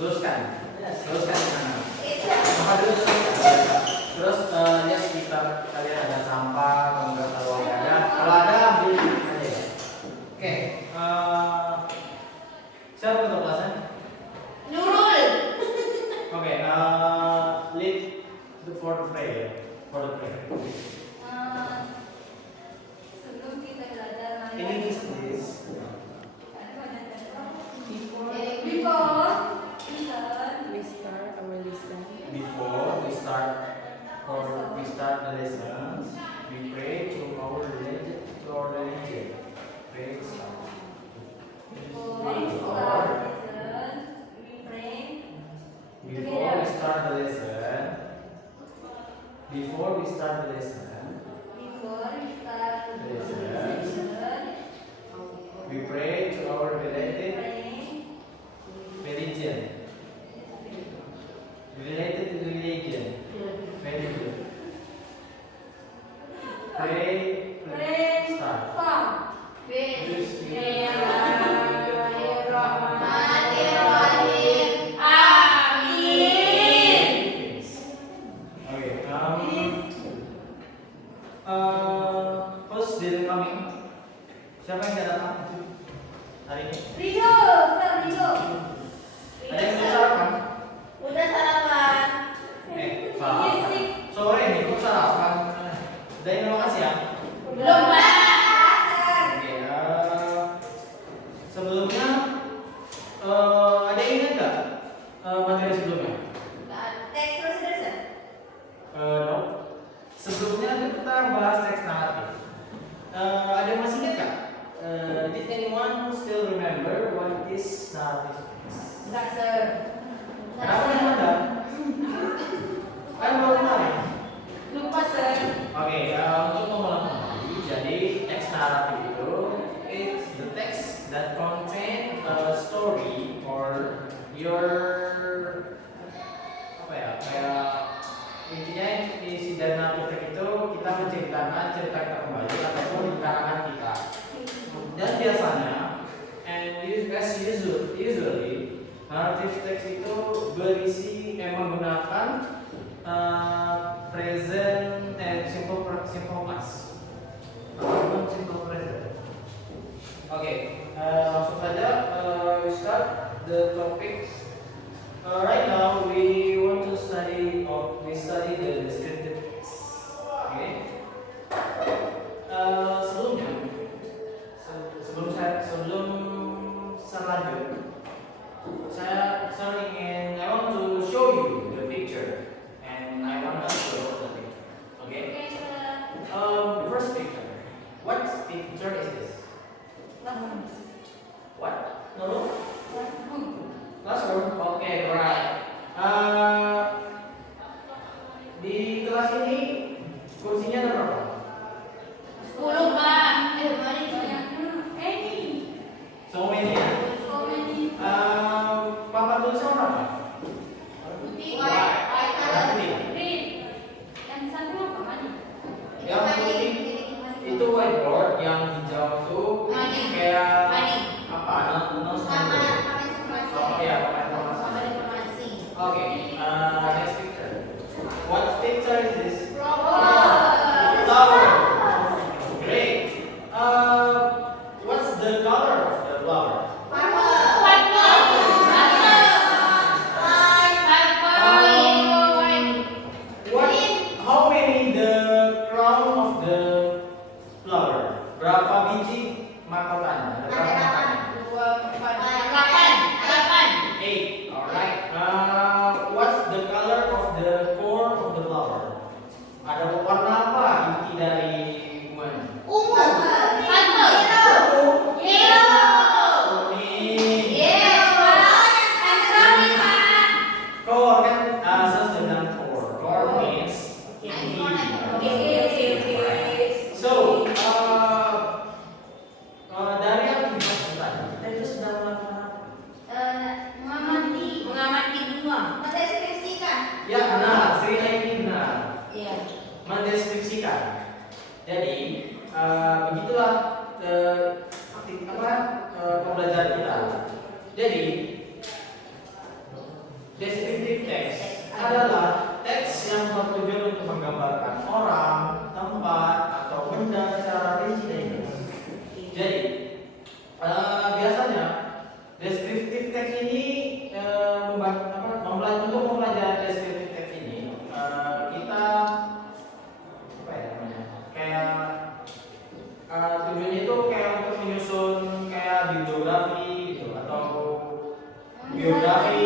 Luruskan di kanan. Apa dulu terus lihat sekitar kalian ada sampah atau enggak, kalau ada ambil aja ya. Oke, siapa untuk kelasan? Nurul. Oke, lead for the prayer. Sebelum kita belajar Ini is this. Before we start the lessons, we pray to our religion. Pray start. Before we start the lesson, we pray to our religion. Pray start. Bismillahirrahmanirrahim. Amin. Okay. Host didn't coming. Siapa yang datang hari ini? Ridho. Ada yang belum sarapan? Udah sarapan. Sarapan. Sore nih, kok sarapan? Udah ini makasih ya. Belum, Pak. Oke. Sebelumnya ada yang ingat nggak materi sebelumnya? Teks prosedur. No. Sebelumnya kita bahas teks naratif. Ada yang masih ingat nggak? Did anyone still remember what is narrative text? Enggak, Sir. Kenapa yang ada? Kan baru kemarin. Lupa, Sir. Oke, untuk mengulang kembali, jadi teks naratif itu it's the text that contain a story or your apa ya, kayak intinya isi dari naratif teks itu kita menceritakan cerita kita kembali ataupun di karangan kita. Dan biasanya, usually narrative text itu berisi menggunakan present simple past ataupun simple present. Oke, langsung saja we start the topic. Right now we want to study the descriptive text. Okay. Sebelum selanjut, saya ingin I want to show you the picture and I want to show the picture. Okay. The first picture. What picture is this? What? No. Classroom.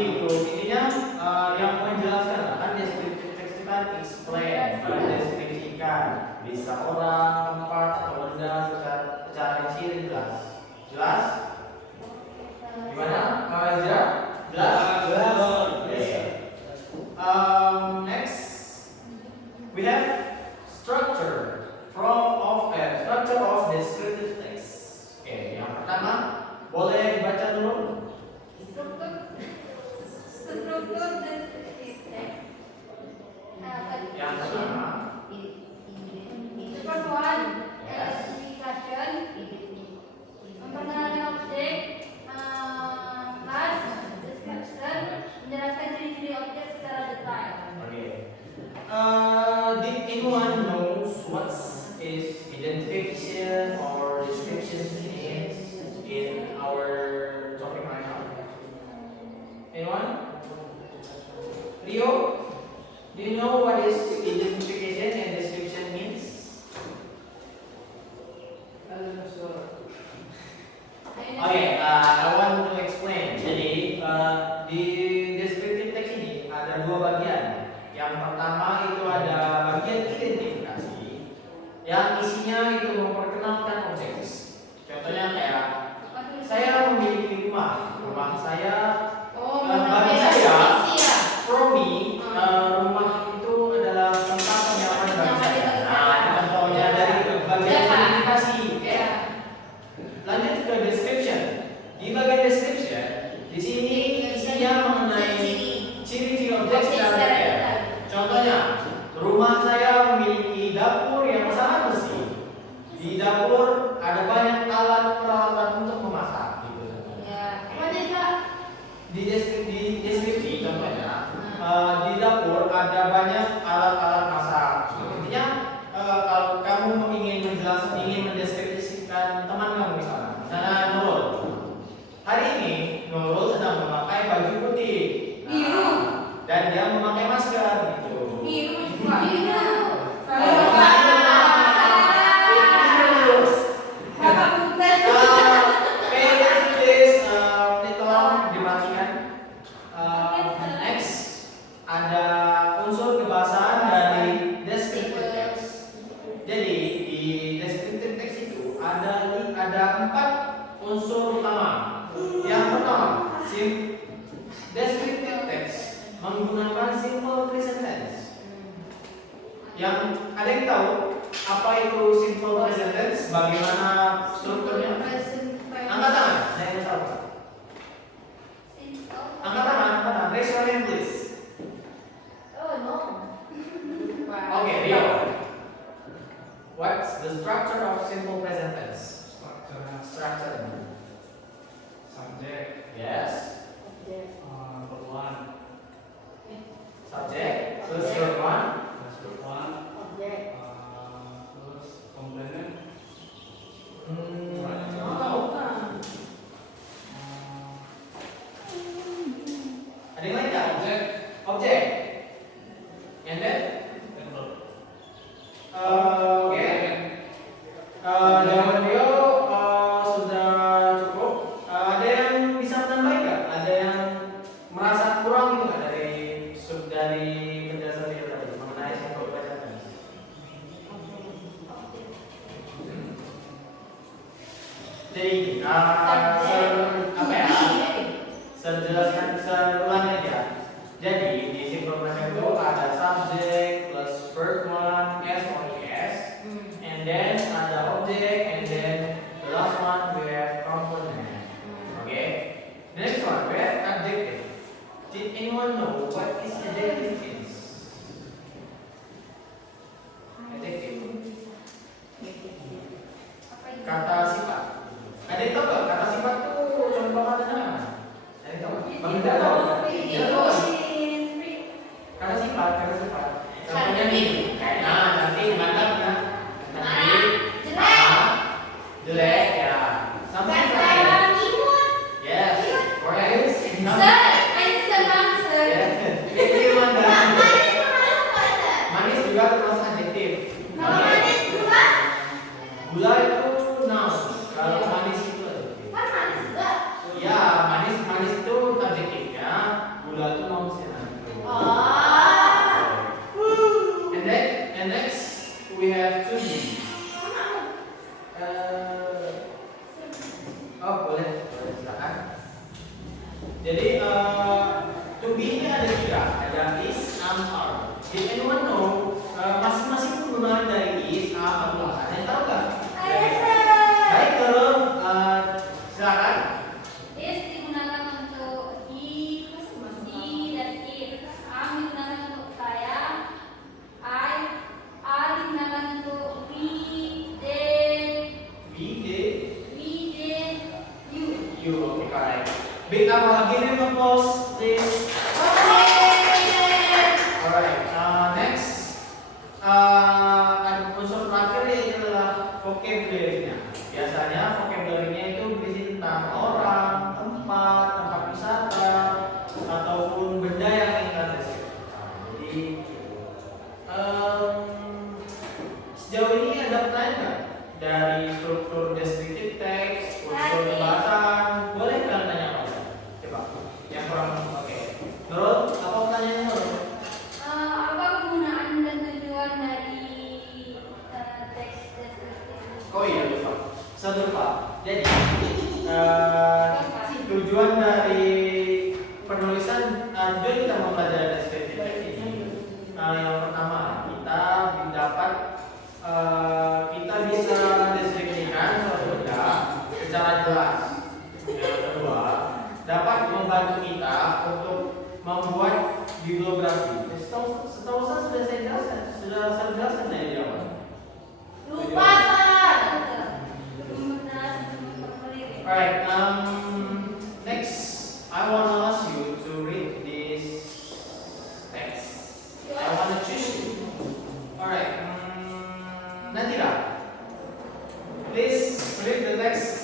gitu. Intinya yang menjelaskan lah kan descriptive text itu kan explain, mendeskripsikan bisa orang, tempat atau benda secara rinci dan jelas. Jelas? Gimana? Jelas? Jelas? Yes. Next we have structure of descriptive text. Oke, yang pertama boleh dibaca dulu. Struktur deskriptif teks. Yang pertama, The first one, identification, memperkenalkan objek, class, description, menjelaskan ciri-ciri objek secara detail. okay. Did anyone knows what is identification or description is in our topic right now? Anyone? Rio, do you know what is identification and description means? Okay, I want to explain. Jadi di descriptive text ini ada dua bagian. Yang pertama itu ada bagian identifikasi, yang isinya itu memperkenalkan objek. Contohnya kayak saya memiliki rumah saya. Bagi saya, for me, rumah itu adalah tempat penyaman bagi saya. Nah, contohnya dari bagian identifikasi. Lanjut ke description. Di bagian description, di sini isinya mengenai ciri-ciri objek secara detail. Contohnya, rumah saya memiliki dapur yang sangat bersih. Di dapur ada banyak alat peralatan untuk memasak. Gitu. Di deskripsi contohnya, di dapur ada banyak alat-alat masak. Intinya, kalau kamu ingin mendeskripsikan teman kamu misalnya Nurul. Hari ini Nurul sedang memakai baju putih. Biru. Dan dia memakai masker gitu. Biru juga. Ada unsur kebahasaan dari descriptive text. Jadi di descriptive text itu ada 4 unsur utama. Yang pertama, descriptive text menggunakan simple present tense. Yang ada yang tahu apa itu simple present tense? Bagaimana strukturnya? Angkat tangan, saya yang tahu. Angkat tangan, raise your hand please. Okay, Rio. What's the structure of simple present tense? Structure. Subject, Yes. verb one, Subject. Terus verb one. plus verb one, terus complement, Ada yang lain nggak? object, Object. And then, and verb. oke. Jawaban Rio sudah cukup. Ada yang bisa menambah nggak? Ada yang merasa kurang gitu nggak dari penjelasan Rio tadi mengenai simple present tense? Jadi, saya ulangi aja. Jadi di simple present itu ada subject plus verb one, s only s, and then ada object, and then the last one we have component. Okay. The next one we have adjective. Did anyone know what is adjective is? Adjective. Kata sifat. Ada yang tahu nggak kata sifat itu contoh katanya mana? Ada yang tahu? Bang Ida tahu? Iya tahu. Kata sifat. Contohnya nih. Nah, nanti mantap kan? Nanti jelek ya. Sampai yes. Correct. Yes. Ini mana? Gula itu non sih. Oh. And next we have to be. Oh boleh silakan. Jadi to be ini ada 3, ada is, am, are. Did anyone know masing-masing penggunaan dari is, am, atau are? Ada yang tahu nggak? Baik kalau silakan. Is digunakan untuk di dan it. Am digunakan untuk saya. I digunakan untuk we, they, you. You, okay, correct. Big give him applause, please. Alright, next unsur terakhir yaitu adalah vocabulary-nya. Biasanya vocabulary-nya itu berisi tentang orang, tempat, tempat wisata, ataupun benda yang ingin deskripsikan. Jadi sejauh ini ada pertanyaan nggak dari struktur descriptive text, unsur pembahasan? Boleh kalian tanya apa? Coba, yang kurang oke. Nurul, apa pertanyaannya Nurul? Apa penggunaan dan tujuan dari teks deskriptif? Oh iya lupa, saya lupa. Jadi tujuan dari penulisan tujuan kita mempelajari deskriptif text ini. Yang pertama kita dapat kita bisa deskripsikan suatu benda secara jelas. Yang kedua dapat membantu kita untuk membuat bibliografi. Setahu saya sudah saya jelaskan, sudah saya jelaskan dari di awal. Lupa, Pak. Alright, next I wanna ask you to read this text. I wanna choose you. Alright, Nadira, please read the text.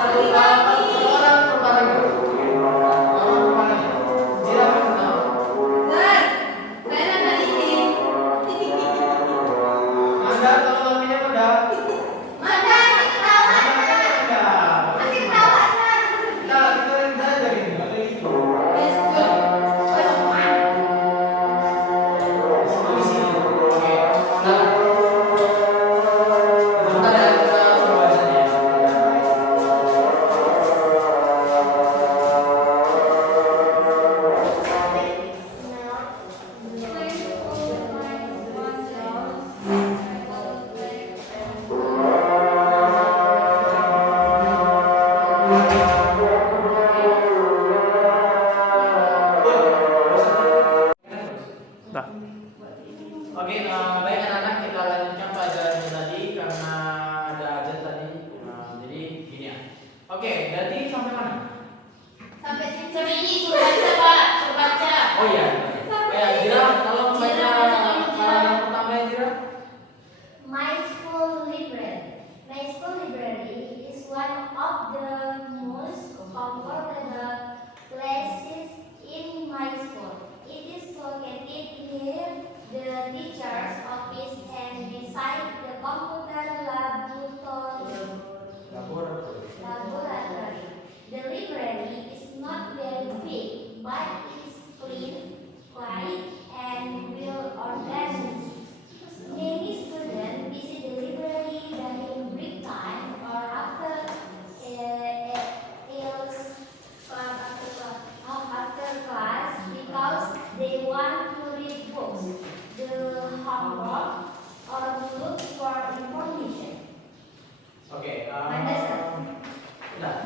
Satu orang per paragraf. Orang per paragraf. Jira pertama. Anda tolong lakinya pada. Anda. Kita yang belajar ini, nggak kayak gitu. Di sini. Oke. Nah. Sebentar ya, kita coba saja. Oke, baik anak-anak, kita lanjutkan pelajaran tadi karena ada ajan tadi. Jadi gini ya. Oke, berarti sampai mana? Sampai ini suruh baca, Pak. Suruh baca. Oh iya. Ya, Jira, kalau membaca paragraf pertama ya Jira. My school library is one of the most comfortable places in my school. It is located near the teacher's office and beside the computer laboratory. The library is not very big, but it is clean, quiet, and well organized. Many students visit the library during break time or after class because they want to read books, do homework, or look for information. Oke, Udah.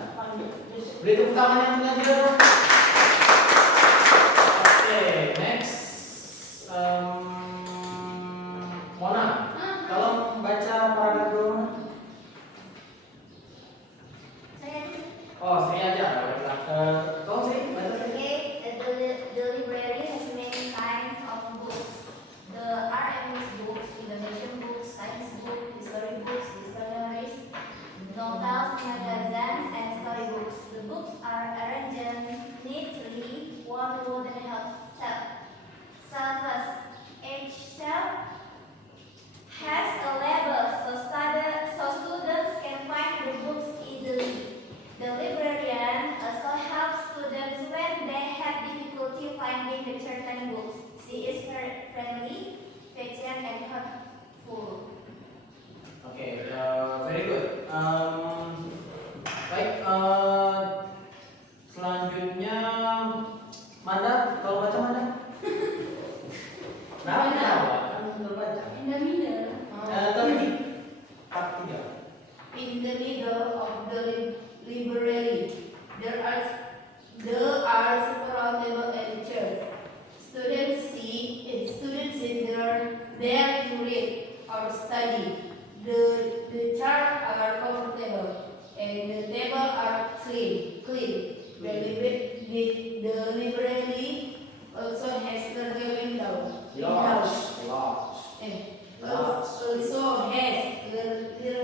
beri tepuk tangan yang mengajar. Oke, next. Mona, tolong baca paragraf dulu. Oh, saya aja. Kau sih baca sih. The library has many kinds of books. The RMS books, Indonesian books, science books, history books, dictionaries, novels, magazines, and storybooks. The books are arranged neatly, one wooden shelves. Each shelf has a label so students can find the books easily. The librarian clean. The library also has larger windows. Large. Also has larger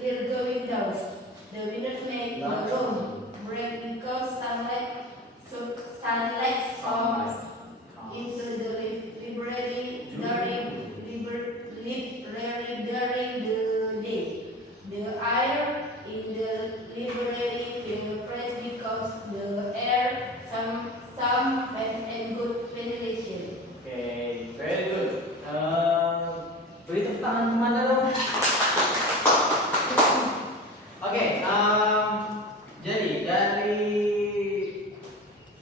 windows. The windows make the room bright because sunlight comes into the library during the day. The air in the library feels fresh because the air some and good ventilation. Okay, very good. Beri tepuk tangan kemana dong? Oke, jadi dari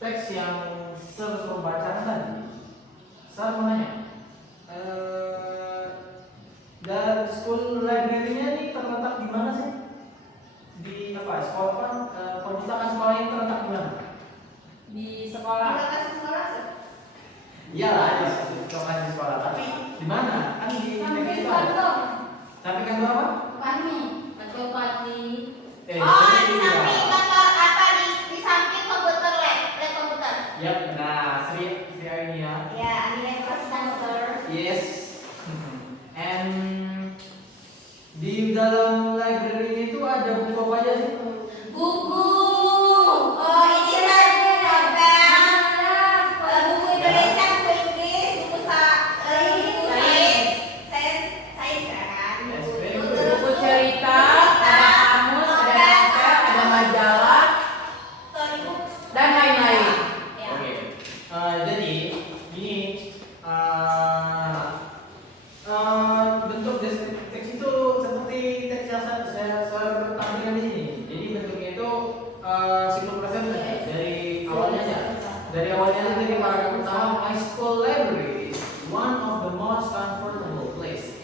teks yang suruh bacakan tadi, saya mau nanya, dan school library-nya ini terletak di mana sih? Di apa? Sekolah kan? Perpustakaan sekolah ini terletak di mana? Di sekolah. Iya lah, di sekolah. Tapi di mana? Kan di Samping itu. kantong. Samping kantor apa? Pani. Kantor pani. Di samping kantor apa di samping komputer lab komputer. Ya, nah, Sri ini ya. Ya, ini profesor. Yes. And di dalam library itu ada buku apa aja sih? Buku. Oh, ini novel. Buku Indonesia, buku Inggris, buku sains kan. Yes, very Buku good. Buku cerita, ada kamus, ada novel, ada majalah, storybook. dan lain-lain. Ya. Oke. Jadi ini bentuk teks itu seperti teks yang saya tampilkan di sini. Jadi bentuknya itu simple present dari awalnya aja. Dari awalnya aja dari paragraf pertama, my school library is one of the most comfortable place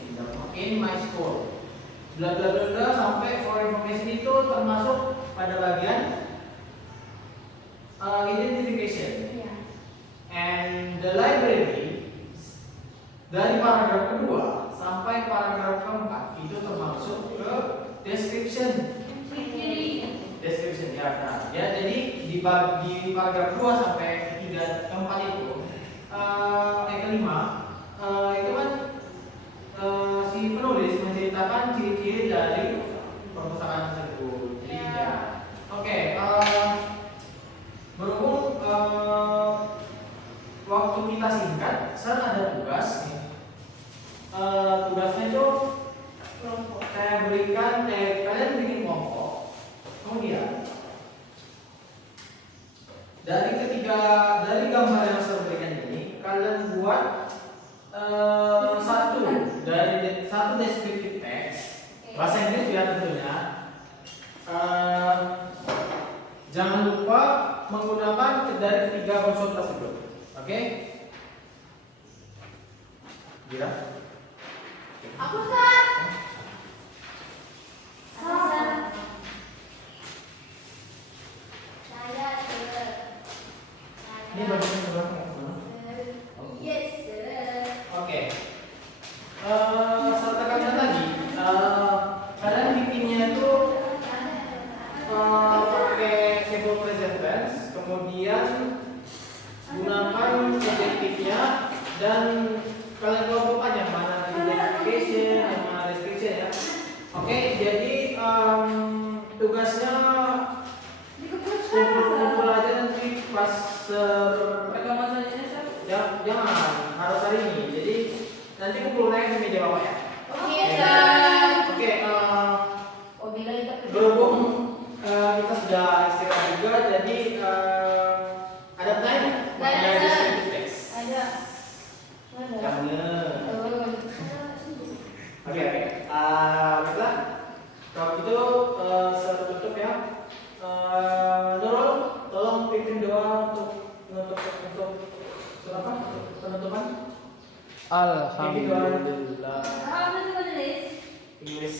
in my school. Bla bla bla bla sampai for information itu termasuk pada bagian identification. Ya. And the library dari paragraf kedua sampai paragraf keempat itu termasuk ke description. Description ya, nah, ya jadi di paragraf 2 sampai 3 keempat itu kelima itu kan si penulis menceritakan ciri-ciri dari perpustakaan tersebut. Jadi ya, oke. Berhubung waktu kita singkat, saya ada tugas nih. Tugasnya itu saya berikan, kalian bikin kelompok. Kemudian dari gambar yang saya berikan ini, kalian buat satu descriptive text bahasa Inggris ya tentunya. Jangan lupa menggunakan dari ketiga unsur tersebut. Oke? Gira? Aku Sar. Saya Sir. Ini bagian berapa? Yes, Sir. Oke. Seperti kalian tadi, kalian bikinnya itu pakai simple present tense, kemudian gunakan adjektifnya dan kalian kelompokkan yang mana identification, yang mana description ya. Oke, jadi tugasnya kumpul aja nanti pas jangan harus hari ini. Jadi nanti kumpul naik di meja bawah ya. Oke, Sir. Oke, Oh, bilang itu berhubung kita sudah istirahat juga, jadi ada pertanyaan? Nggak ada, Ada Sir. descriptive text. ada. Mana? Jangan. Oh. Oke. Baiklah. Kalau gitu saya tutup ya. Nurul, tolong pimpin doa untuk apa? Penutupan. Alhamdulillah. Apa tuh menulis? Inggris.